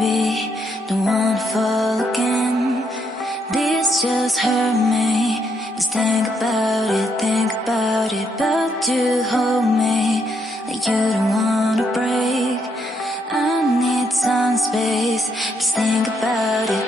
baby, don't wanna fall again. This just hurt me. Just think about it, but you hold me like you don't wanna break. I need some space, just think about it.